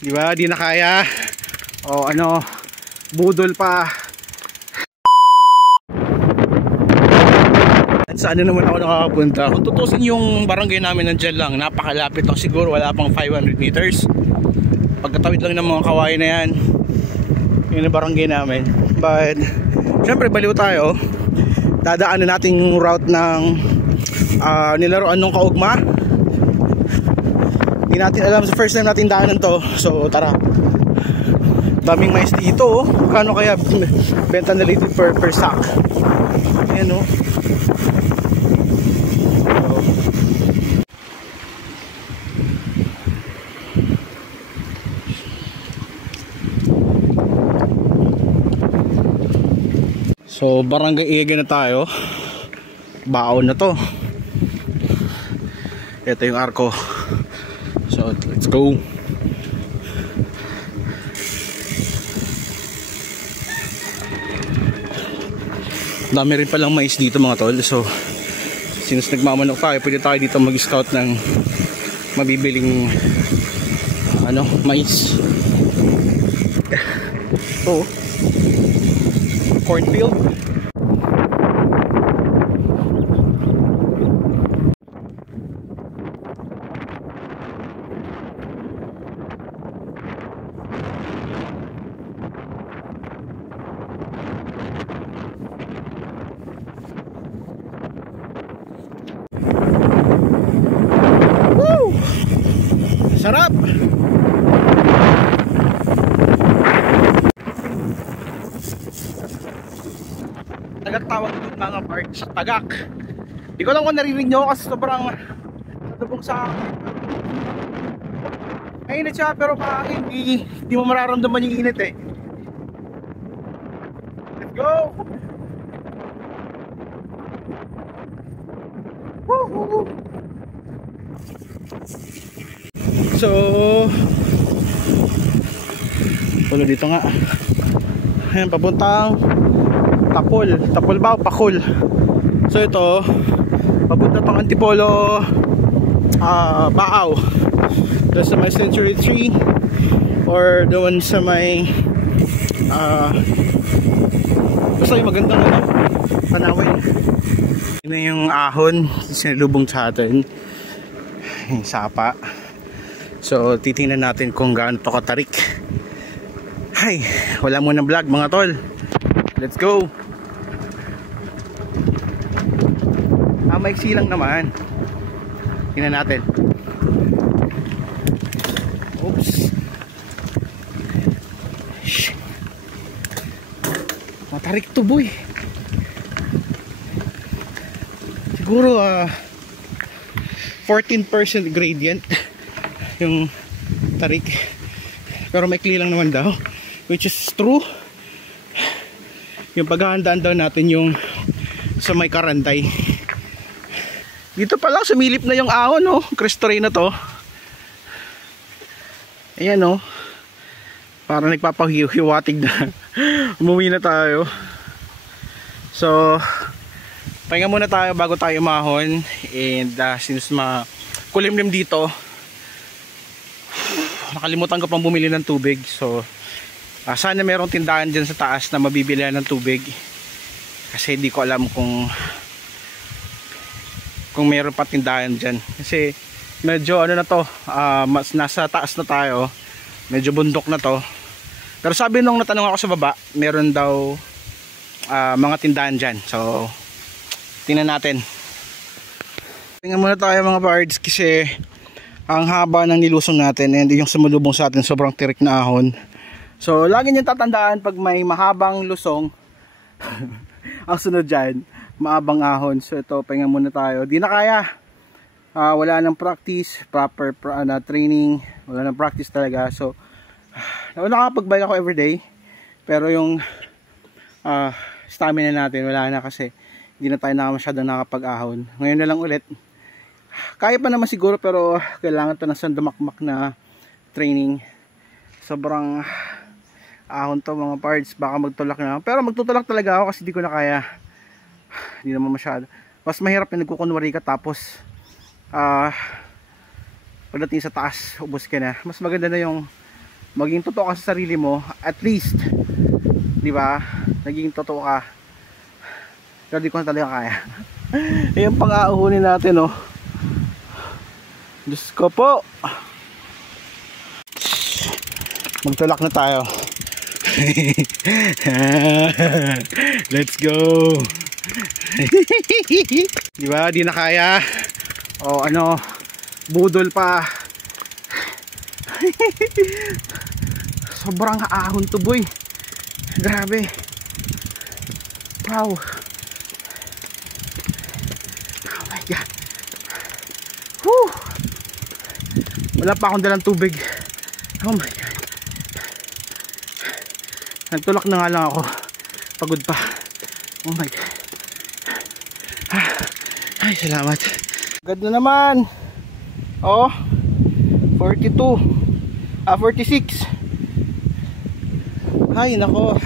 Di ba? Di na kaya. O ano, budol pa. At saan na naman ako nakakapunta? Kung tutusin yung barangay namin nandiyan lang, napakalapit lang siguro, wala pang 500 meters. Pagkatawid lang ng mga kawayan na yan, yun ang barangay namin. But syempre baliw tayo. Dadaanan natin yung route ng nilaruan nung kaugma. Hindi natin alam, sa first time natin daanan to. So tara. Daming mais dito. Kano kaya benta na little per sack? Ayan o. So barangay Iga na tayo. Baon na to. Ito yung arko. So let's go. Dami rin palang mais dito mga tol. So since nagmamanok tayo, pwede tayo dito mag-scout ng mabibiling mais. Oh, cornfield. Woo! Sarap! Tagak tawag dito mga parts, tagak. Di ko lang kung naririnig nyo kasi sobrang sabog sa akin. Mainit siya pero hindi mo mararamdaman yung init eh. Let's go! Woohoo! So pulo dito nga. Ayan, papuntang Tapol ba o Pakul? So ito, papunta tong Antipolo, Baaw. Doon sa may Century Tree or doon sa may basta yung magandang panawin. Yun na yung ahon sinalubong sa atin, yung sapa. So titingnan natin kung gaano to katarik. Hay, wala muna vlog mga tol. Let's go. Maiksi lang naman. Tingnan natin. Oops. Matarik to boy. Siguro 14% gradient yung tarik. Pero maikli lang naman daw, which is true. Yung paghahandaan daw natin yung sa may Karantay. Dito pa lang sumilip na yung ahon, no? Cristo Rey na to. Ayan, no? Para nagpapahiwatig na. Umuwi na tayo. So pahinga muna tayo bago tayo umahon. And since kulimlim dito, nakalimutan ko pang bumili ng tubig. So sana merong tindahan dyan sa taas na mabibilihan ng tubig. Kasi hindi ko alam kung meron pa tindahan dyan. Kasi medyo na to, mas nasa taas na tayo. Medyo bundok na to. Pero sabi nung natanong ako sa baba, meron daw mga tindahan dyan. So tingnan natin. Tingnan muna tayo mga pards kasi ang haba ng nilusong natin and yung sumalubong sa atin sobrang tirik na ahon. So lagi niyong tatandaan pag may mahabang lusong ang sunod dyan, maabang ahon. So ito, pahinga muna tayo. Di na kaya. Wala nang practice, proper training. Wala nang practice talaga. So nakakapagbike ako everyday. Pero yung stamina natin wala na kasi hindi na tayo masyadong nakapag-ahon. Ngayon na lang ulit. Kaya pa naman siguro pero kailangan ito ng sandamakmak na training. Sobrang ahon to mga parts, baka magtulak na. Pero magtutulak talaga ako kasi di ko na kaya. Hindi naman masyado. Mas mahirap na nagkukunwari ka tapos pagdating sa taas, ubos ka na. Mas maganda na yung maging totoo ka sa sarili mo, at least, di ba, naging totoo ka. Pero di ko na talaga kaya. Ayan pang auhunin natin, oh. Diyos ko po. Magtulak na tayo. Let's go. Di ba, di na kaya. O ano, budol pa. Sobrang ahon to, boy. Grabe. Wow. Oh my god. Whew. Wala pa akong dalang tubig. Oh my god. Nagtulak na nga lang ako. Pagod pa. Oh my god. Ay, salamat. Agad na naman. Oh, 42. 46. Ay, nako.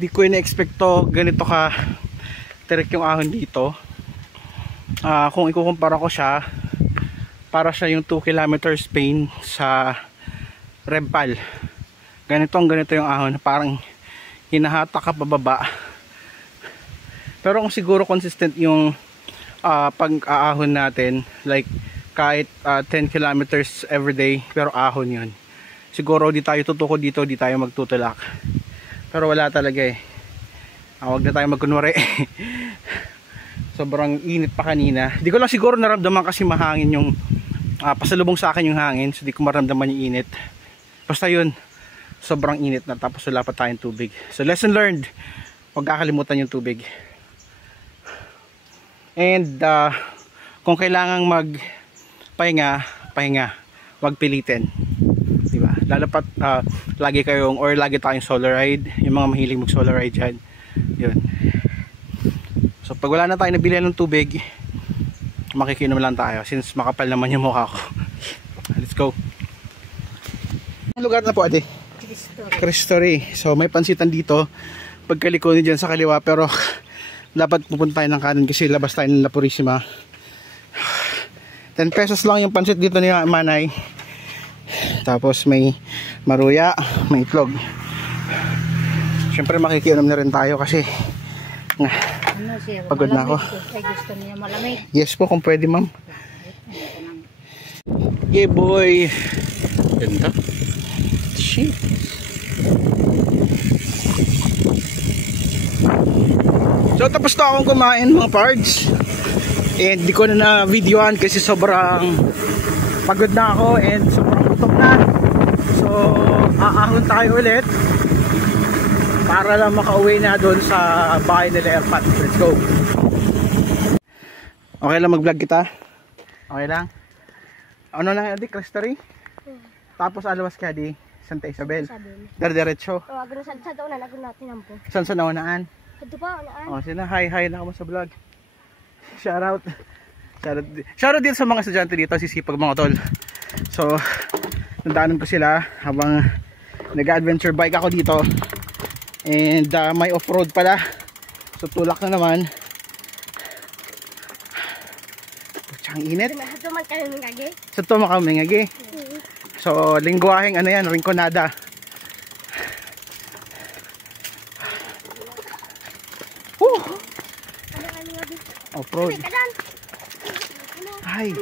Di ko ina-expect to ganito ka tirik yung ahon dito. Kung ikukumpara ko siya, para siya yung 2 kilometers Spain sa Rempal. Ganito yung ahon, parang hinahatak ka pababa. Pero kung siguro consistent yung pag-aahon natin, like kahit 10 kilometers everyday, pero ahon yun, siguro di tayo tutuko dito, di tayo magtutulak. Pero wala talaga eh. Huwag na tayo magkunwari. Sobrang init pa kanina. Di ko lang siguro naramdaman kasi mahangin yung pasalubong sa akin yung hangin, so di ko maramdaman yung init. Basta yun, sobrang init na, tapos wala pa tayong tubig. So lesson learned, huwag kakalimutan yung tubig. And kung kailangang magpahinga, huwag pilitin, diba? Lalo pat lagi tayong solo ride, yung mga mahilig mag solo ride dyan, yun. So pag wala na tayo nabili ng tubig, makikinom lang tayo, since makapal naman yung mukha ko. Let's go. Ang lugar na po, ate? Cristory. So may pansitan dito pagkaliko ni dyan sa kaliwa, pero dapat pupunta tayo ng kanan kasi labas tayo ng La Purisima. 10 pesos lang yung pansit dito ni Manay. Tapos may maruya, may itlog. Siyempre makikiunom na rin tayo kasi pagod na ako. Gusto niya malamig. Yes po, kung pwede, ma'am. Yeah boy. Ganda. Shit. So tapos na akong kumain, mga pards. And di ko na videoan kasi sobrang pagod na ako and sobrang gutom na. So aahon tayo ulit para lang makauwi na doon sa bahay nila Airpat. Let's go. Okay lang mag-vlog kita? Okay lang? Ano lang, Adi? Cristory? Tapos alawas ka, Adi? Santa Isabel? Diretso? O, agro sa daw na natin ang po. Saan sa naunaan? Ito pa, unaan. O, sina, hi na ako sa vlog. Shoutout. Shoutout din sa mga estudyante dito, sisipag mga tol. So, nandaanan ko sila habang nag-adventure bike ako dito. And may off-road pala. So, tulak na naman. Putsang init. Sa man kami ngagi? Sa to kami ngagi. So, lingguaheng ano yan, rinconada. Off-road. Ay.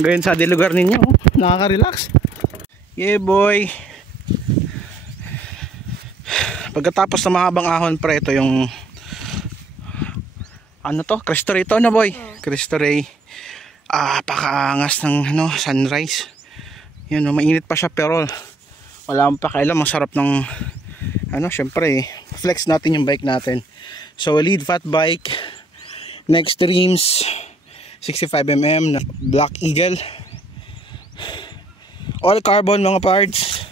Gawin sa di lugar ninyo, nakaka-relax. Yeah boy. Pagkatapos ng mahabang ahon pre, ito yung ano to? Cristory to na boy. Cristory. Pakaangas ng sunrise. Yun, mainit pa siya pero wala akong pakialam, masarap ng syempre flex natin yung bike natin. So lead fat bike, Next Dreams 65mm Black Eagle, all carbon mga parts.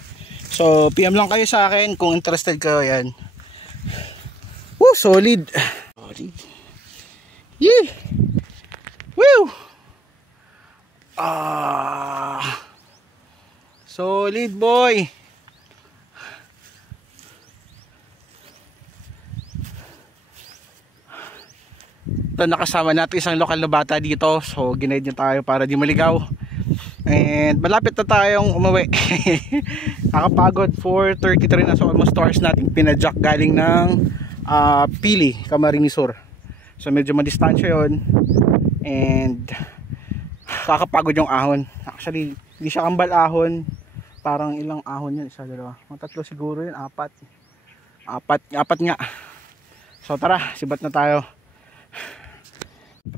So PM lang kayo sa akin kung interested kayo. Yan. Woo, solid. Yeah. Woo. Solid boy. Ito nakasama natin isang lokal na bata dito. So ginaid niya tayo para di maligaw. And malapit na tayong umuwi. Nakapagod, 4:33 na. So almost 2 hours natin pinajak galing ng Pili, Camarines Sur. So medyo madistansya yon. And kakapagod yung ahon. Actually hindi siya kambal ahon. Parang ilang ahon yun, 1, 2, 3 siguro yun, 4 nga. So tara, sibat na tayo.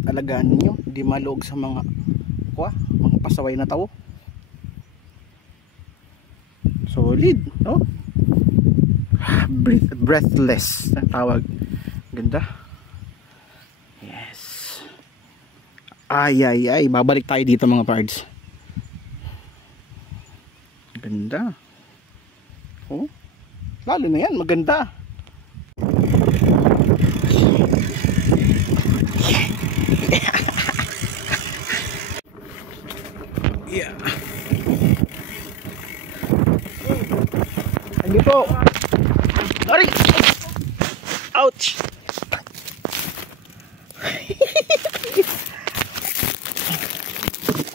Alagaan ninyo, hindi maluog sa mga pasaway na tao. Solid, no? Breathless ang tawag. Ganda. Yes. Ay, babalik tayo dito mga pards. Ganda. Oh, lalo na yan, maganda. Yeah. Andito. Aray! Ouch!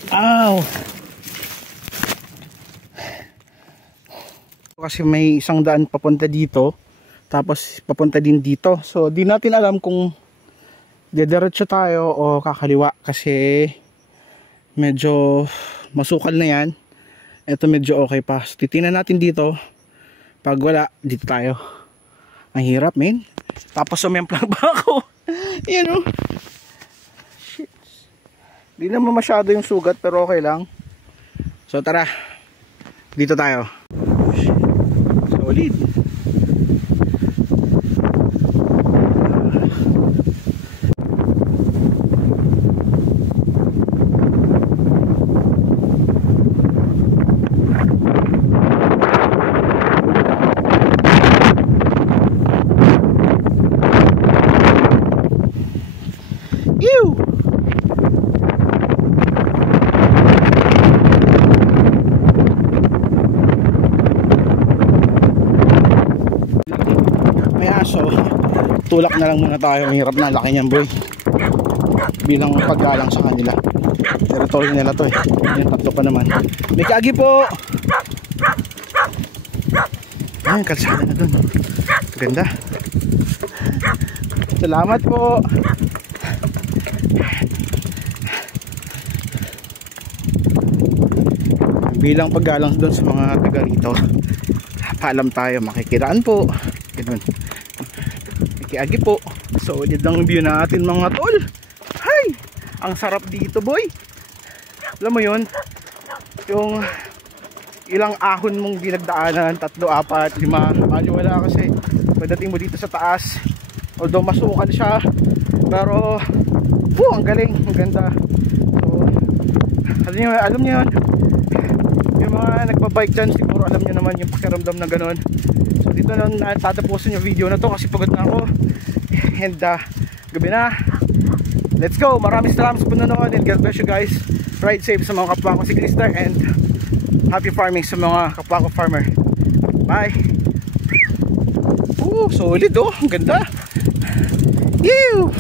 Ow! Kasi may 100 papunta dito, tapos papunta din dito. So di natin alam kung didiretso tayo o kakaliwa kasi medyo masukal na yan. Ito medyo okay pa. So titingnan natin dito. Pag wala, dito tayo. Ang hirap, men. Tapos sumemplang ba ako? Yan o. Shit. Di naman masyado yung sugat pero okay lang. So tara, dito tayo. Solid. Ew! May aso, tulak na lang muna tayo. Mahirap na, laki niyan boy. Bilang paggalang sa kanila. Territory nila to eh. Yung 3 pa naman. May kaagi po! Ayan, kalsada na dun. Ganda. Salamat po. Bilang paggalang doon sa mga taga rito, paalam tayo, makikiraan po. Ganun. Makiagi po. Solid ang view natin mga tol. Hay! Ang sarap dito boy. Alam mo yun, yung ilang ahon mong binagdaanan, 3, 4, 5, wala kasi pagdating mo dito sa taas, although masukal siya, pero ang galing, ang ganda. So alam niyo yun, yung mga nagbabike dyan siguro alam niyo naman yung pakiramdam na gano'n. So dito na tatapusin yung video na to kasi pagod na ako. And gabi na. Let's go. Maraming salamat sa panonood and God bless you guys. Ride safe sa mga kapwa ko cyclister and happy farming sa mga kapwa ko farmer. Bye. Solid oh. Ang ganda. Ew!